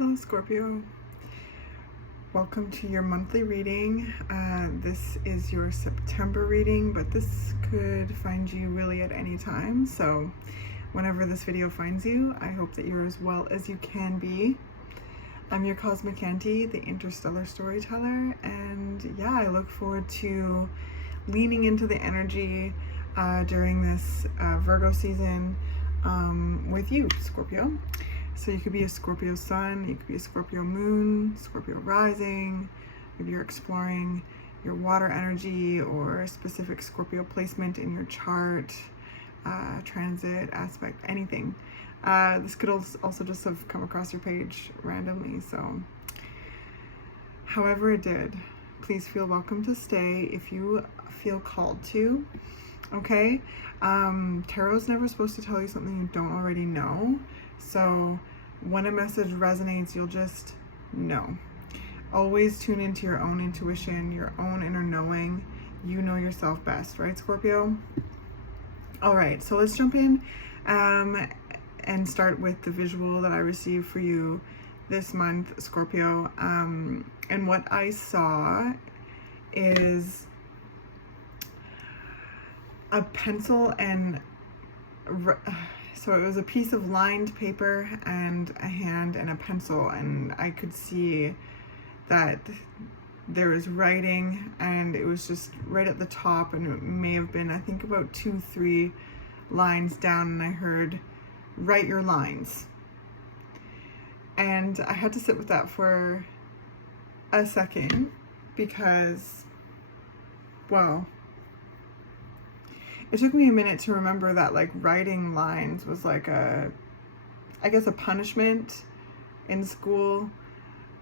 Hello Scorpio, welcome to your monthly reading. This is your September reading, but this could find you really at any time. So whenever this video finds you, I hope that you're as well as you can be. I'm your Cosmic Auntie, the interstellar storyteller, and yeah, I look forward to leaning into the energy during this Virgo season with you, Scorpio. So you could be a Scorpio sun, you could be a Scorpio moon, Scorpio rising. Maybe you're exploring your water energy or a specific Scorpio placement in your chart, transit, aspect, anything. This could also just have come across your page randomly. So however it did, please feel welcome to stay if you feel called to. Okay, tarot's never supposed to tell you something you don't already know. So when a message resonates, you'll just know. Always tune into your own intuition, your own inner knowing. You know yourself best, right, Scorpio? All right, so let's jump in and start with the visual that I received for you this month, Scorpio. And what I saw is a pencil and so it was a piece of lined paper and a hand and a pencil, and I could see that there was writing, and it was just right at the top, and it may have been, I think, about 2-3 lines down, and I heard, "Write your lines." And I had to sit with that for a second because, well, it took me a minute to remember that like writing lines was like I guess a punishment in school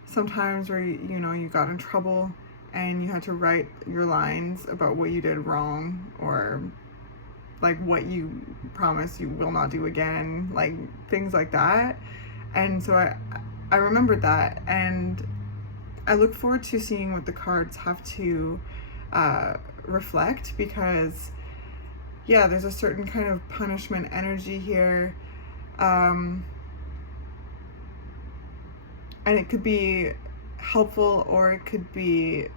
sometimes, where you got in trouble and you had to write your lines about what you did wrong, or like what you promise you will not do again, like things like that. And so I remembered that, and I look forward to seeing what the cards have to reflect, because yeah, there's a certain kind of punishment energy here. And it could be helpful, or it could be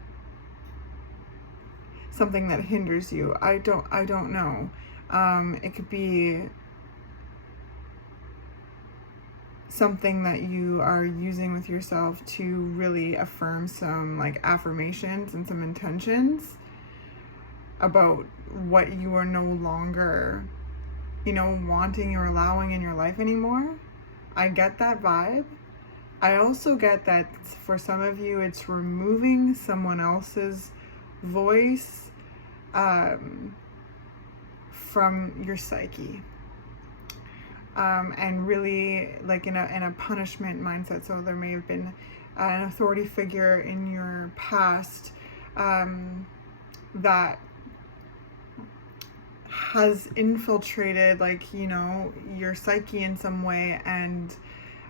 something that hinders you. I don't know. It could be something that you are using with yourself to really affirm some like affirmations and some intentions about what you are no longer, wanting or allowing in your life anymore. I get that vibe. I also get that for some of you, it's removing someone else's voice from your psyche, and really like in a punishment mindset. So there may have been an authority figure in your past that has infiltrated your psyche in some way. And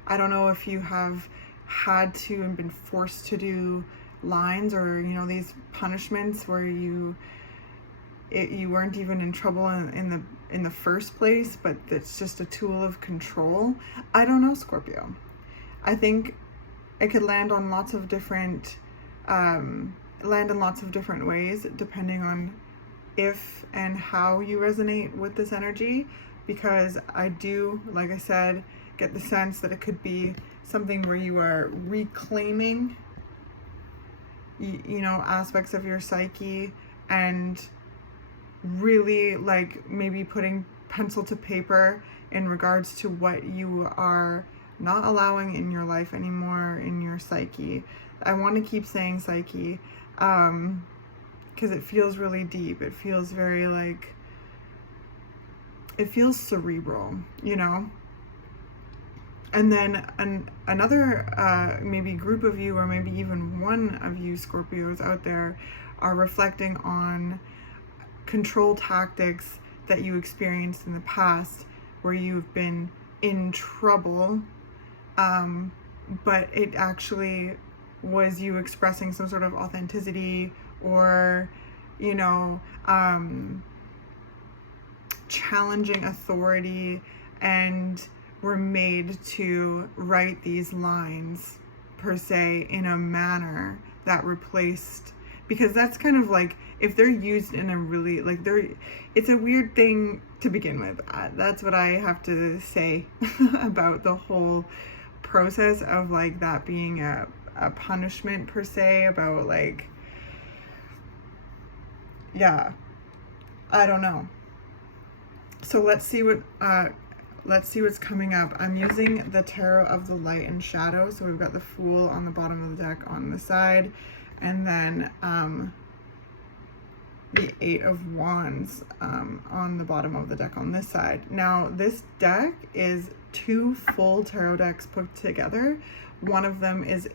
I don't know if you have had to and been forced to do lines, or these punishments where you weren't even in trouble in the first place, but it's just a tool of control. I don't know, Scorpio. I think it could land on lots of different ways, depending on if and how you resonate with this energy, because I do, like I said, get the sense that it could be something where you are reclaiming aspects of your psyche, and really like maybe putting pencil to paper in regards to what you are not allowing in your life anymore, in your psyche. I want to keep saying psyche because it feels really deep. It feels very it feels cerebral, And then another maybe group of you, or maybe even one of you Scorpios out there, are reflecting on control tactics that you experienced in the past, where you've been in trouble, but it actually was you expressing some sort of authenticity, or challenging authority, and were made to write these lines per se in a manner that replaced, because that's kind of like, if they're used in a really, like, it's a weird thing to begin with. That's what I have to say about the whole process of like that being a punishment per se, about like, yeah, I don't know. So let's see what's coming up. I'm using the Tarot of the Light and Shadow. So we've got the Fool on the bottom of the deck on the side, and then the Eight of Wands on the bottom of the deck on this side. Now this deck is 2 full tarot decks put together. One of them is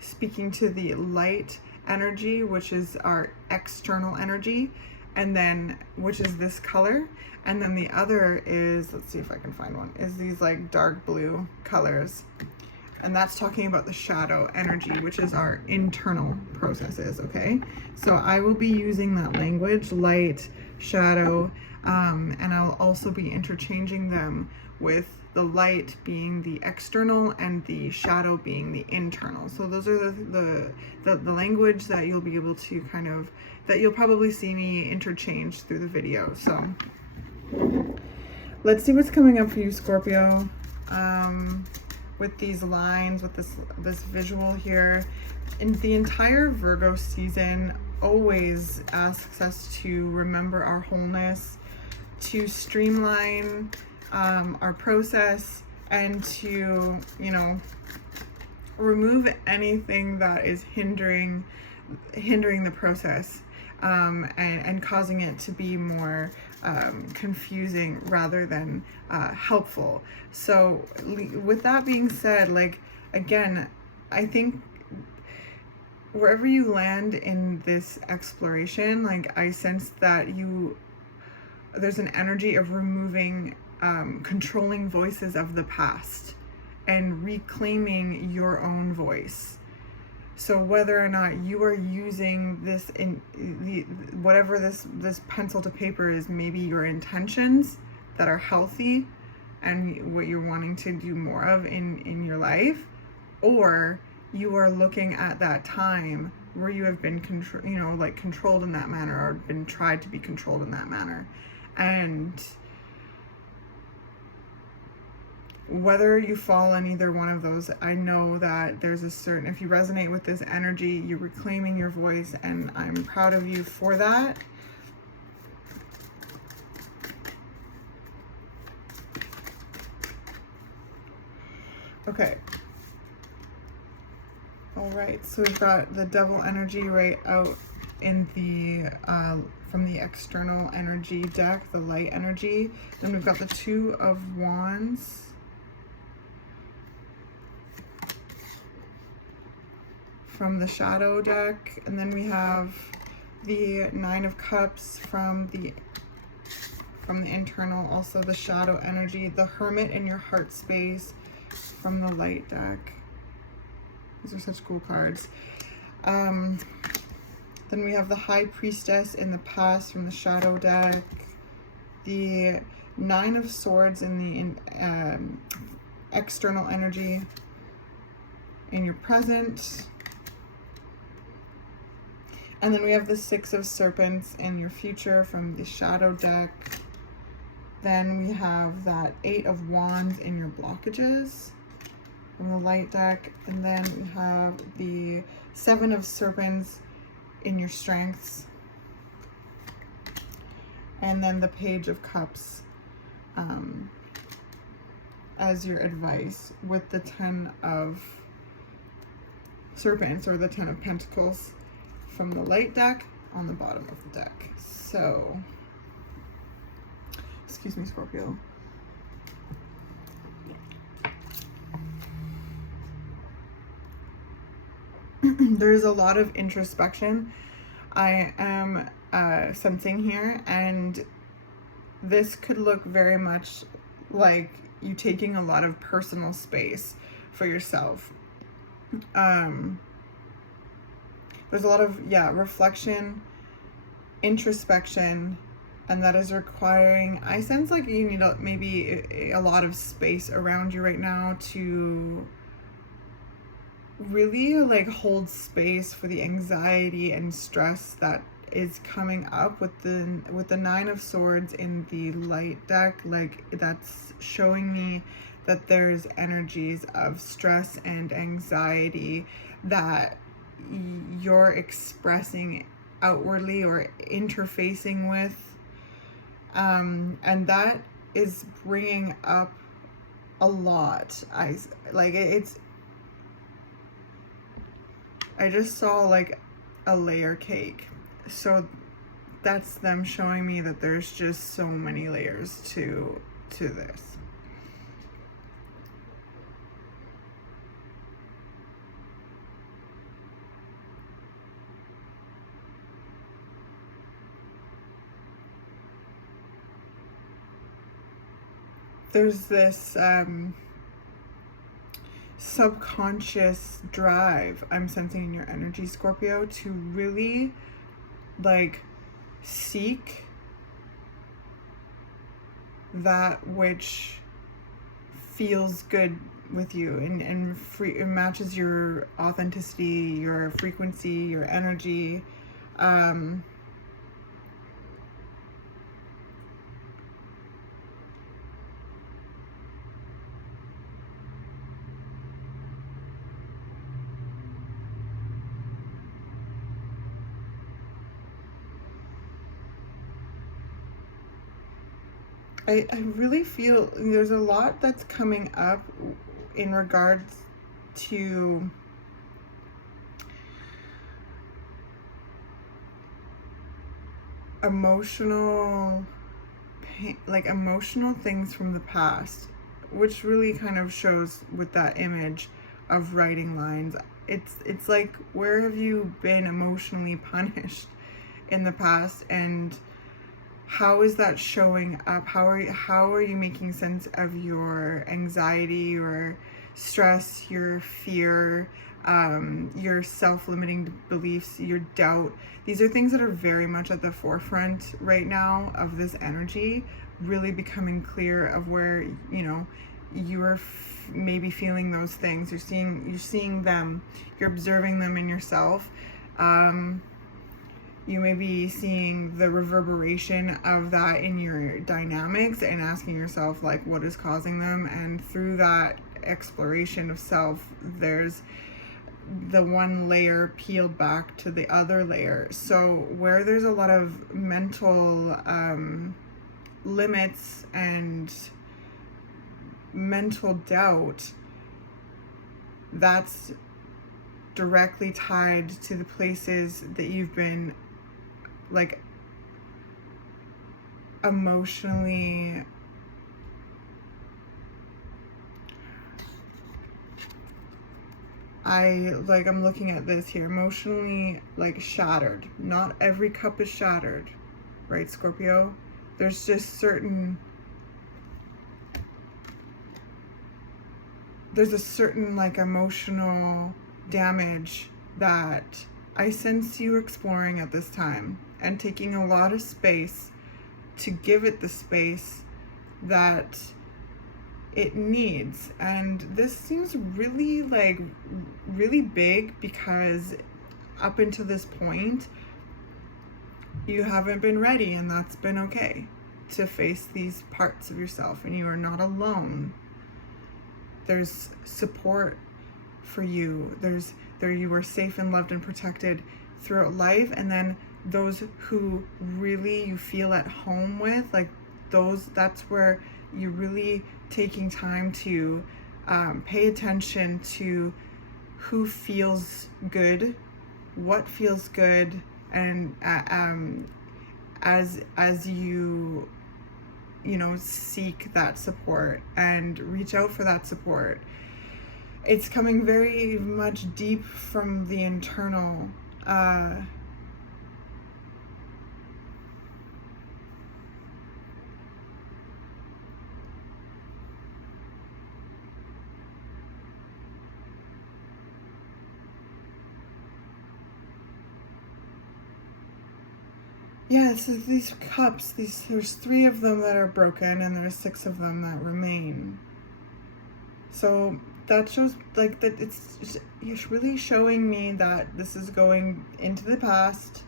speaking to the light energy, which is our external energy, and then which is this color, and then the other is, let's see if I can find one, is these like dark blue colors, and that's talking about the shadow energy, which is our internal processes. Okay, so I will be using that language, light, shadow, and I'll also be interchanging them with the light being the external and the shadow being the internal. So those are the language that you'll be able to kind of, that you'll probably see me interchange through the video. So let's see what's coming up for you, Scorpio, with these lines, with this visual here. In the entire Virgo season always asks us to remember our wholeness, to streamline our process, and to, you know, remove anything that is hindering the process, and causing it to be more confusing rather than helpful. So with that being said, like, again, I think wherever you land in this exploration, like, I sense that there's an energy of removing controlling voices of the past and reclaiming your own voice. So whether or not you are using this in whatever this pencil to paper is, maybe your intentions that are healthy and what you're wanting to do more of in your life, or you are looking at that time where you have been controlled in that manner, or been tried to be controlled in that manner. And whether you fall in either one of those, I know that there's a certain, if you resonate with this energy, you're reclaiming your voice, and I'm proud of you for that. Okay. All right, so we've got the Devil energy right out in the from the external energy deck, the light energy. Then we've got the Two of Wands from the shadow deck, and then we have the Nine of Cups from the internal, also the shadow energy, the Hermit in your heart space from the light deck. These are such cool cards. Then we have the High Priestess in the past from the shadow deck, the Nine of Swords in the external energy in your present, and then we have the Six of Serpents in your future from the shadow deck. Then we have that Eight of Wands in your blockages from the light deck, and then we have the Seven of Serpents in your strengths, and then the Page of Cups as your advice, with the Ten of Serpents, or the Ten of Pentacles, from the light deck on the bottom of the deck. So, excuse me, Scorpio. There's a lot of introspection I am sensing here, and this could look very much like you taking a lot of personal space for yourself. There's a lot of, reflection, introspection, and that is requiring, I sense like you need maybe a lot of space around you right now to really like hold space for the anxiety and stress that is coming up with the Nine of Swords in the light deck. Like, that's showing me that there's energies of stress and anxiety that you're expressing outwardly or interfacing with, and that is bringing up a lot. I just saw like a layer cake. So that's them showing me that there's just so many layers to this. There's this subconscious drive I'm sensing in your energy, Scorpio, to really like seek that which feels good with you and it matches your authenticity, your frequency, your energy. I really feel there's a lot that's coming up in regards to emotional pain, like emotional things from the past, which really kind of shows with that image of writing lines. It's like, where have you been emotionally punished in the past, and how is that showing up? How are you making sense of your anxiety, your stress, your fear, your self-limiting beliefs, your doubt? These are things that are very much at the forefront right now of this energy, really becoming clear of where, you know, you are maybe feeling those things. You're seeing them, you're observing them in yourself. You may be seeing the reverberation of that in your dynamics and asking yourself, like, what is causing them? And through that exploration of self, there's the one layer peeled back to the other layer. So where there's a lot of mental limits and mental doubt, that's directly tied to the places that you've been like emotionally I'm looking at this here, emotionally like shattered. Not every cup is shattered, right, Scorpio? There's just there's a certain like emotional damage that I sense you exploring at this time, and taking a lot of space to give it the space that it needs. And this seems really really big, because up until this point you haven't been ready, and that's been okay, to face these parts of yourself, and you are not alone. There's support for you. You were safe and loved and protected throughout life, and then those who really you feel at home with, like that's where you're really taking time to pay attention to who feels good, what feels good, and as you know, seek that support and reach out for that support. It's coming very much deep from the internal. Yeah, so these cups, there's 3 of them that are broken and there's 6 of them that remain. So that shows like that it's really showing me that this is going into the past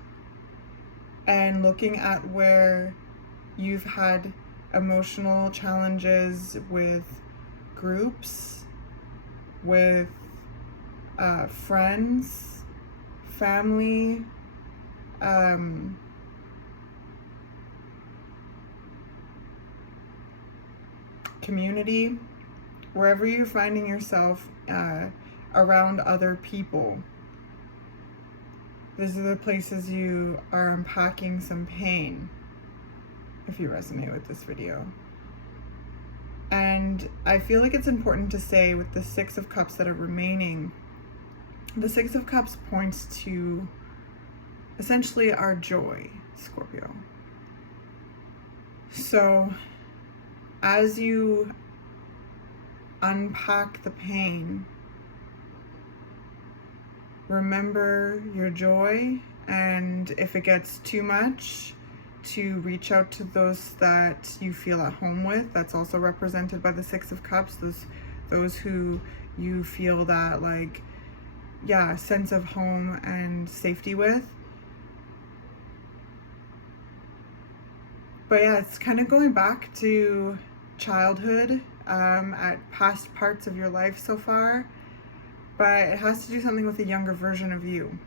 and looking at where you've had emotional challenges with groups, with friends, family, community, wherever you're finding yourself around other people. These are the places you are unpacking some pain, if you resonate with this video. And I feel like it's important to say with the 6 of Cups that are remaining, the 6 of Cups points to essentially our joy, Scorpio. So as you unpack the pain, remember your joy, and if it gets too much, to reach out to those that you feel at home with. That's also represented by the 6 of Cups, those who you feel that like, yeah, sense of home and safety with. But yeah, it's kind of going back to childhood, at past parts of your life so far, but it has to do something with a younger version of you,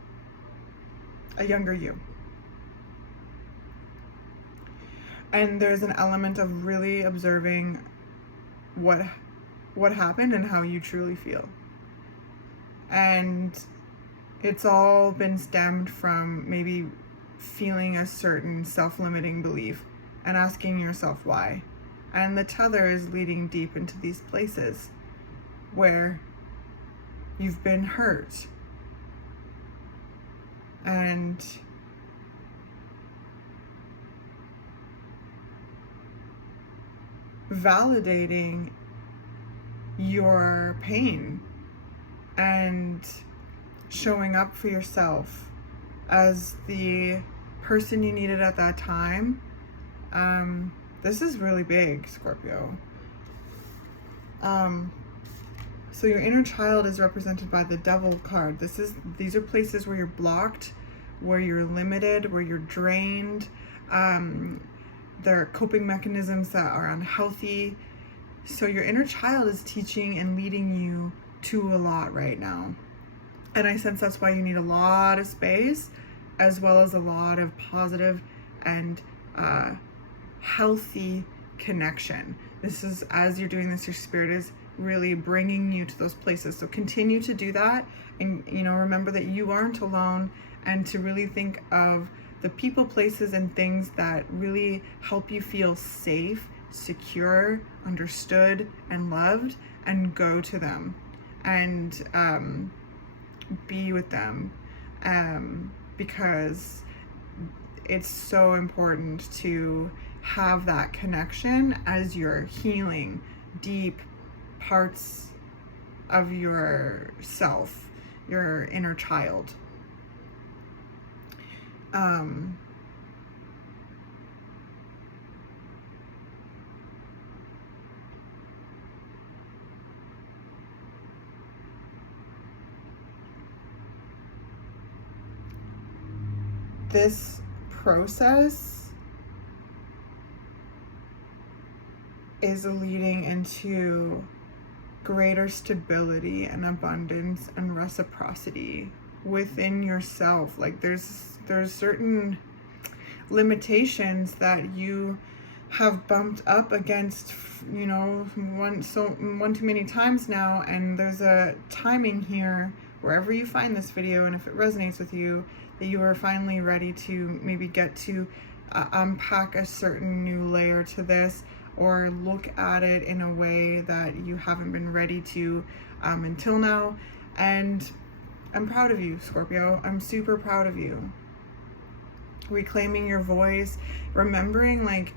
a younger you. And there's an element of really observing what happened and how you truly feel. And it's all been stemmed from maybe feeling a certain self-limiting belief and asking yourself why. And the tether is leading deep into these places where you've been hurt. And validating your pain and showing up for yourself as the person you needed at that time. This is really big, Scorpio. So your inner child is represented by the Devil card. These are places where you're blocked, where you're limited, where you're drained. There are coping mechanisms that are unhealthy. So your inner child is teaching and leading you to a lot right now. And I sense that's why you need a lot of space, as well as a lot of positive and healthy connection. This is, as you're doing this, your spirit is really bringing you to those places. So continue to do that, and remember that you aren't alone, and to really think of the people, places, and things that really help you feel safe, secure, understood, and loved, and go to them and be with them, because it's so important to have that connection as you're healing deep parts of yourself, your inner child. This process is leading into greater stability and abundance and reciprocity within yourself. Like there's certain limitations that you have bumped up against, one too many times now, and there's a timing here wherever you find this video, and if it resonates with you, that you are finally ready to maybe get to unpack a certain new layer to this, or look at it in a way that you haven't been ready to until now. And I'm proud of you, Scorpio. I'm super proud of you. Reclaiming your voice, remembering like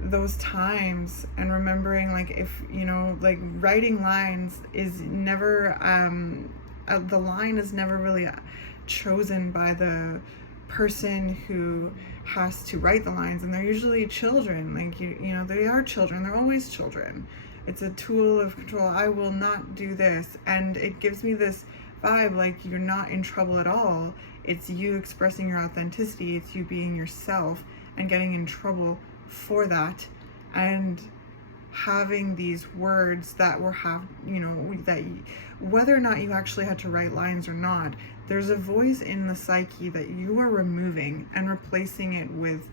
those times, and remembering like if like writing lines is never the line is never really chosen by the person who has to write the lines, and they're usually children. Like, you know, they are children. They're always children. It's a tool of control. I will not do this. And it gives me this vibe like you're not in trouble at all. It's you expressing your authenticity. It's you being yourself and getting in trouble for that. And having these words that were that whether or not you actually had to write lines or not, there's a voice in the psyche that you are removing and replacing it with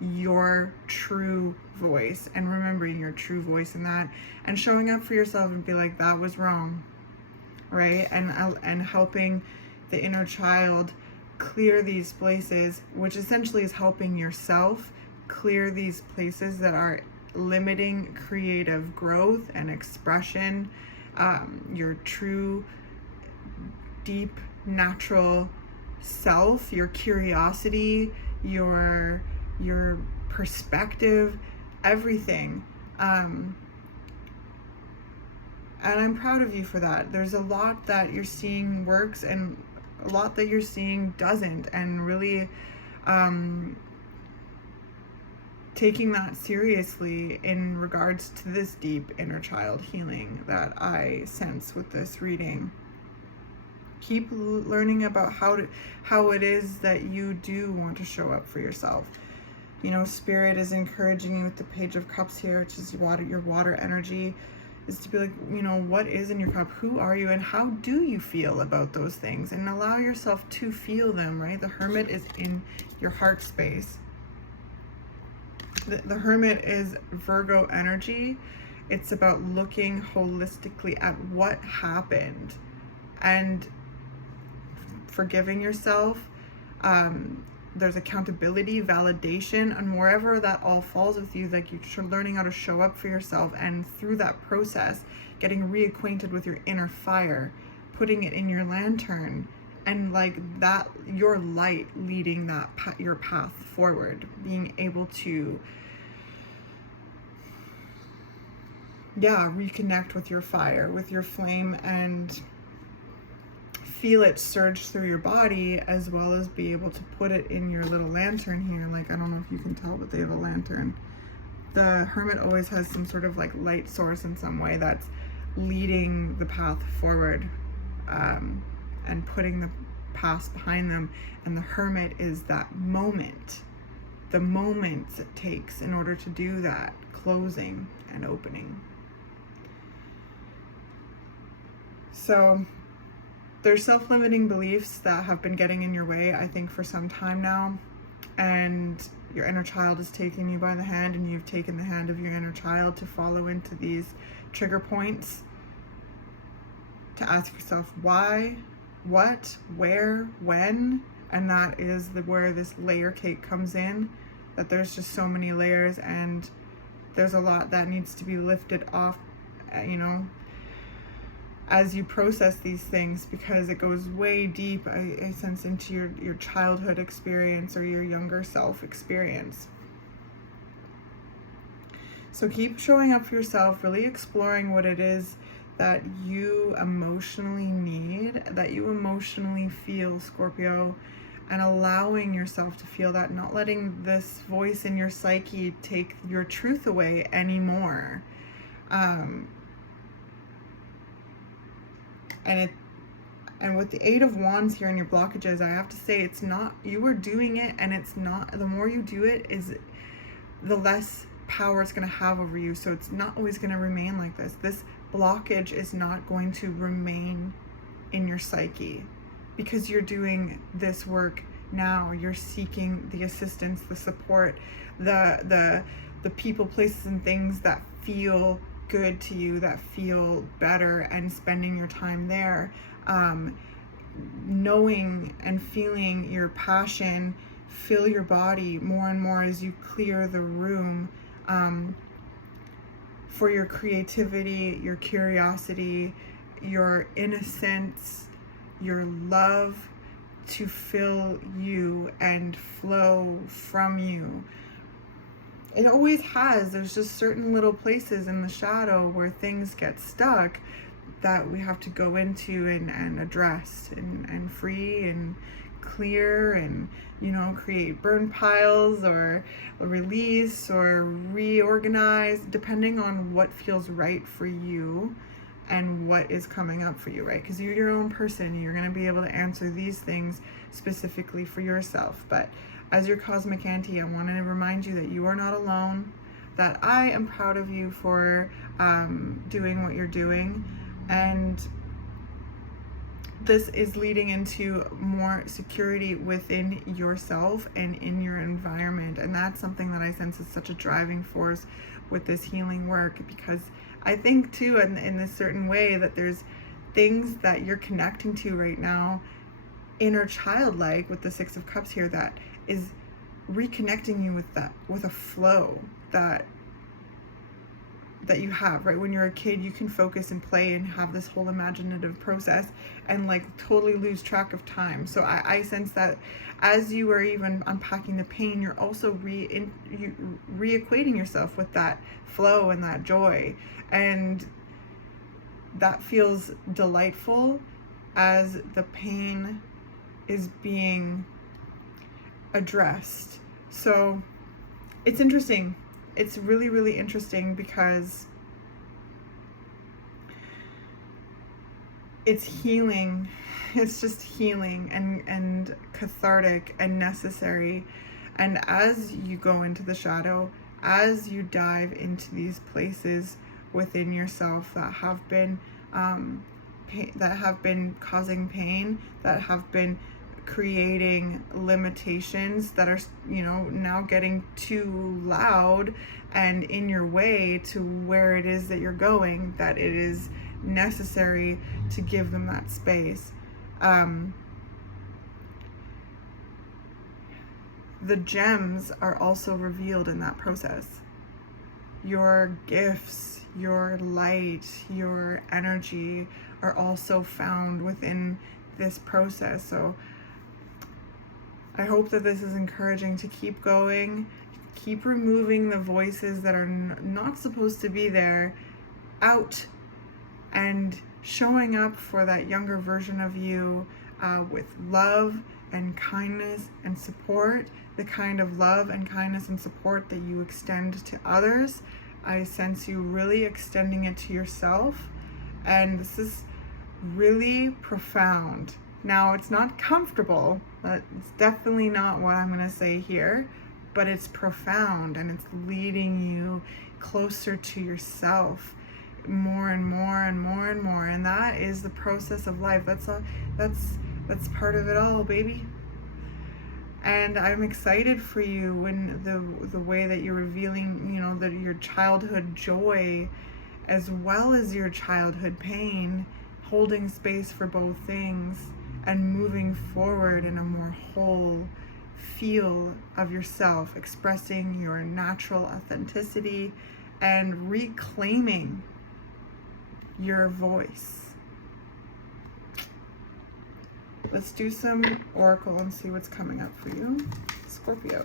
your true voice, and remembering your true voice in that, and showing up for yourself and be like, that was wrong, right? And helping the inner child clear these places, which essentially is helping yourself clear these places that are limiting creative growth and expression, your true, deep, natural self, your curiosity, your perspective, everything. And I'm proud of you for that. There's a lot that you're seeing works and a lot that you're seeing doesn't, and really taking that seriously in regards to this deep inner child healing that I sense with this reading. Keep learning about how it is that you do want to show up for yourself. You know, Spirit is encouraging you with the Page of Cups here, which is your water energy, is to be like, you know, what is in your cup? Who are you, and how do you feel about those things? And allow yourself to feel them, right? The Hermit is in your heart space. The Hermit is Virgo energy. It's about looking holistically at what happened and forgiving yourself. There's accountability, validation, and wherever that all falls with you, like you're learning how to show up for yourself, and through that process, getting reacquainted with your inner fire, putting it in your lantern, and like that, your light leading that your path forward, being able to reconnect with your fire, with your flame, and feel it surge through your body, as well as be able to put it in your little lantern here. Like, I don't know if you can tell, but they have a lantern. The Hermit always has some sort of like light source in some way that's leading the path forward, and putting the past behind them. And the Hermit is that moment, the moments it takes in order to do that, closing and opening. So there's self-limiting beliefs that have been getting in your way, I think, for some time now. And your inner child is taking you by the hand, and you've taken the hand of your inner child to follow into these trigger points, to ask yourself why, what, where, when. And that is where this layer cake comes in, that there's just so many layers, and there's a lot that needs to be lifted off, you know, as you process these things, because it goes way deep, I sense, into your childhood experience or your younger self experience. So keep showing up for yourself, really exploring what it is that you emotionally need, that you emotionally feel, Scorpio, and allowing yourself to feel that, not letting this voice in your psyche take your truth away anymore. And with the Eight of Wands here and your blockages, I have to say, it's not, you are doing it, and it's not, the more you do it, is the less power it's going to have over you. So it's not always going to remain like this. This blockage is not going to remain in your psyche, because you're doing this work now. You're seeking the assistance, the support, the people, places, and things that feel good to you, that feel better, and spending your time there, knowing and feeling your passion fill your body more and more as you clear the room for your creativity, your curiosity, your innocence, your love to fill you and flow from you. It always has. There's just certain little places in the shadow where things get stuck that we have to go into and address and free and clear and, you know, create burn piles or release or reorganize, depending on what feels right for you and what is coming up for you, right? Because you're your own person. You're going to be able to answer these things specifically for yourself. But as your cosmic auntie, I want to remind you that you are not alone, that I am proud of you for doing what you're doing. And this is leading into more security within yourself and in your environment. And that's something that I sense is such a driving force with this healing work, because I think too, in a certain way, that there's things that you're connecting to right now, inner childlike, with the Six of Cups here, that is reconnecting you with a flow that you have, right? When you're a kid, you can focus and play and have this whole imaginative process and like totally lose track of time. So I sense that as you are even unpacking the pain, you're also reequating yourself with that flow and that joy. And that feels delightful as the pain is being addressed. So it's interesting. It's really, really interesting, because it's healing. It's just healing and cathartic and necessary. And as you go into the shadow, as you dive into these places within yourself that have been that have been causing pain, that have been creating limitations, that are, you know, now getting too loud and in your way to where it is that you're going, that it is necessary to give them that space. The gems are also revealed in that process. Your gifts, your light, your energy are also found within this process. So I hope that this is encouraging to keep going, keep removing the voices that are not supposed to be there out, and showing up for that younger version of you with love and kindness and support, the kind of love and kindness and support that you extend to others. I sense you really extending it to yourself, and this is really profound. Now, it's not comfortable. It's definitely not what I'm going to say here, but it's profound, and it's leading you closer to yourself more and more and more and more. And that is the process of life. That's part of it all, baby. And I'm excited for you in the way that you're revealing, you know, that your childhood joy as well as your childhood pain, holding space for both things and moving forward in a more whole feel of yourself, expressing your natural authenticity and reclaiming your voice. Let's do some oracle and see what's coming up for you, Scorpio.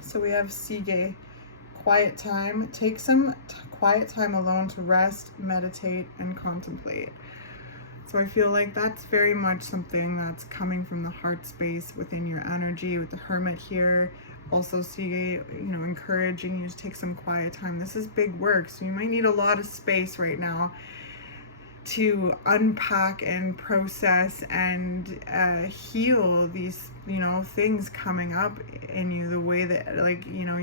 So we have Sige, quiet time. Take some quiet time alone to rest, meditate, and contemplate. So I feel like that's very much something that's coming from the heart space within your energy with the Hermit here. Also Sige, you know, encouraging you to take some quiet time. This is big work, so you might need a lot of space right now to unpack and process and heal these, you know, things coming up in you, the way that, like, you know,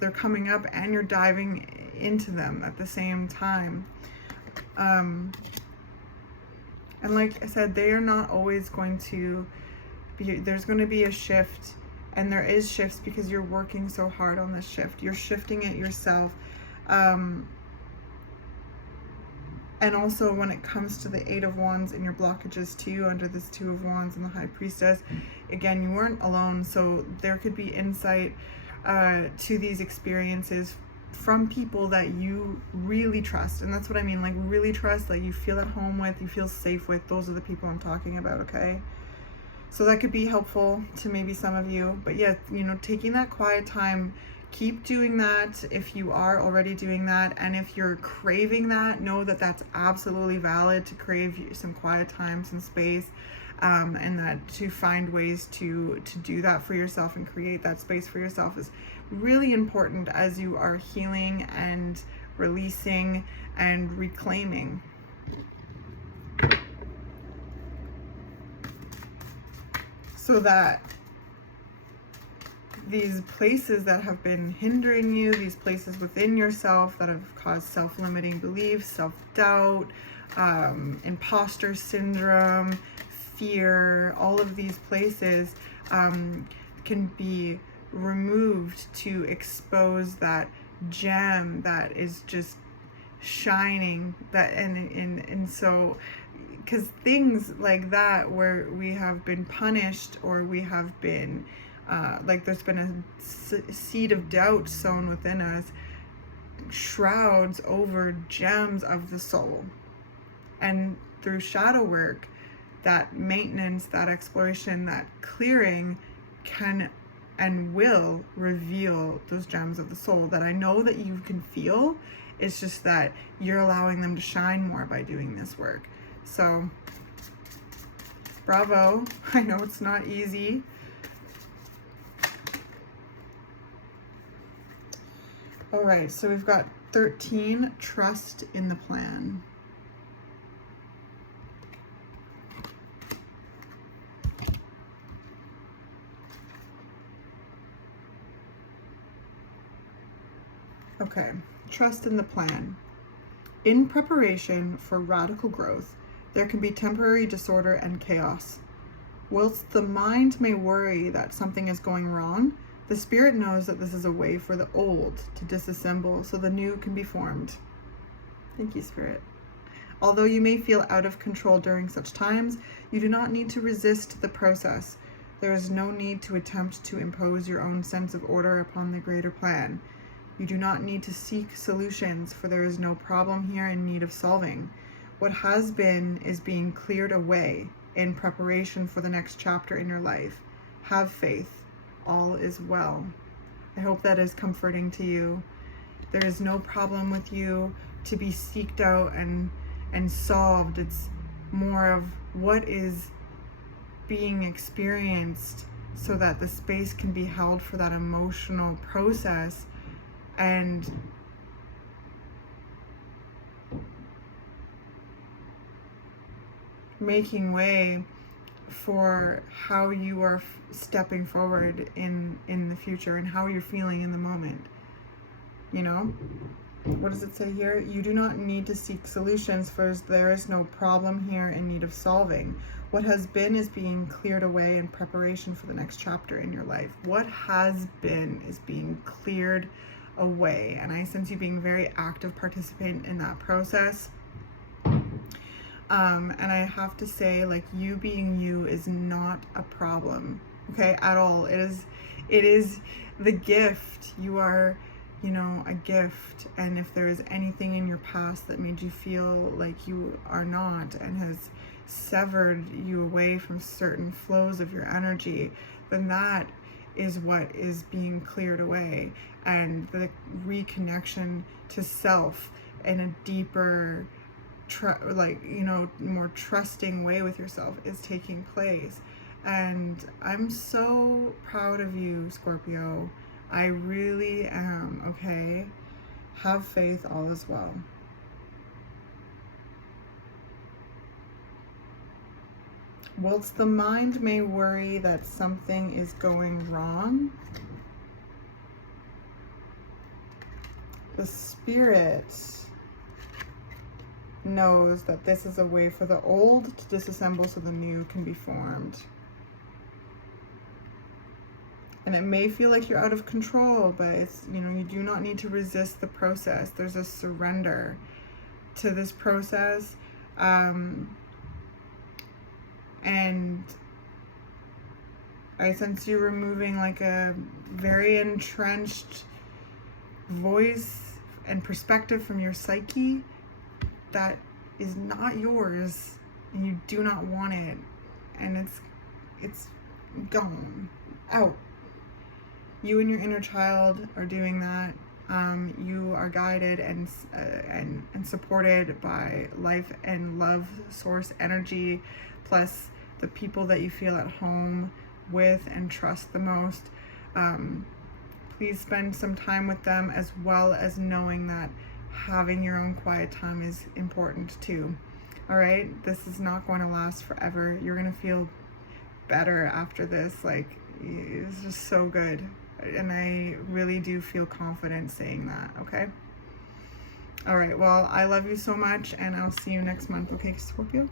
they're coming up and you're diving into them at the same time. And like I said, they are not always going to be, there's going to be a shift, and there is shifts because you're working so hard on this shift. You're shifting it yourself. And also when it comes to the Eight of Wands and your blockages too, under this Two of Wands and the High Priestess, again, you weren't alone. So there could be insight to these experiences from people that you really trust. And that's what I mean, like really trust, like you feel at home with, you feel safe with. Those are the people I'm talking about, okay? So that could be helpful to maybe some of you. But yeah, you know, taking that quiet time, keep doing that if you are already doing that. And if you're craving that, know that that's absolutely valid to crave some quiet time, some space, and that to find ways to do that for yourself and create that space for yourself is really important as you are healing and releasing and reclaiming. So that these places that have been hindering you, these places within yourself that have caused self-limiting beliefs, self-doubt, imposter syndrome, fear, all of these places can be removed to expose that gem that is just shining. That and so, because things like that where we have been punished or we have been like there's been a seed of doubt sown within us, shrouds over gems of the soul. And through shadow work, that maintenance, that exploration, that clearing can and will reveal those gems of the soul that I know that you can feel. It's just that you're allowing them to shine more by doing this work. So bravo. I know it's not easy. All right, so we've got 13, trust in the plan. Okay, trust in the plan. In preparation for radical growth, there can be temporary disorder and chaos. Whilst the mind may worry that something is going wrong, the spirit knows that this is a way for the old to disassemble so the new can be formed. Thank you, Spirit. Although you may feel out of control during such times, you do not need to resist the process. There is no need to attempt to impose your own sense of order upon the greater plan. You do not need to seek solutions, for there is no problem here in need of solving. What has been is being cleared away in preparation for the next chapter in your life. Have faith. All is well. I hope that is comforting to you. There is no problem with you to be seeked out and solved. It's more of what is being experienced so that the space can be held for that emotional process and making way for how you are stepping forward in the future and how you're feeling in the moment. You know, what does it say here? You do not need to seek solutions, for there is no problem here in need of solving. What has been is being cleared away in preparation for the next chapter in your life. What has been is being cleared away, and I sense you being a very active participant in that process. And I have to say, like, you being you is not a problem, okay, at all. It is the gift. You are, you know, a gift. And if there is anything in your past that made you feel like you are not and has severed you away from certain flows of your energy, then that is what is being cleared away. And the reconnection to self in a deeper, like, you know, more trusting way with yourself is taking place. And I'm so proud of you, Scorpio. I really am, okay? Have faith, all is well. Whilst the mind may worry that something is going wrong, the spirit knows that this is a way for the old to disassemble so the new can be formed. And it may feel like you're out of control, but it's, you know, you do not need to resist the process. There's a surrender to this process. And I sense you removing like a very entrenched voice and perspective from your psyche that is not yours, and you do not want it, and it's gone out. You and your inner child are doing that. You are guided and supported by life and love source energy, plus the people that you feel at home with and trust the most. Please spend some time with them, as well as knowing that having your own quiet time is important too. All right, this is not going to last forever. You're going to feel better after this. Like, it's just so good. And I really do feel confident saying that, okay? All right, well, I love you so much, and I'll see you next month, okay, Scorpio?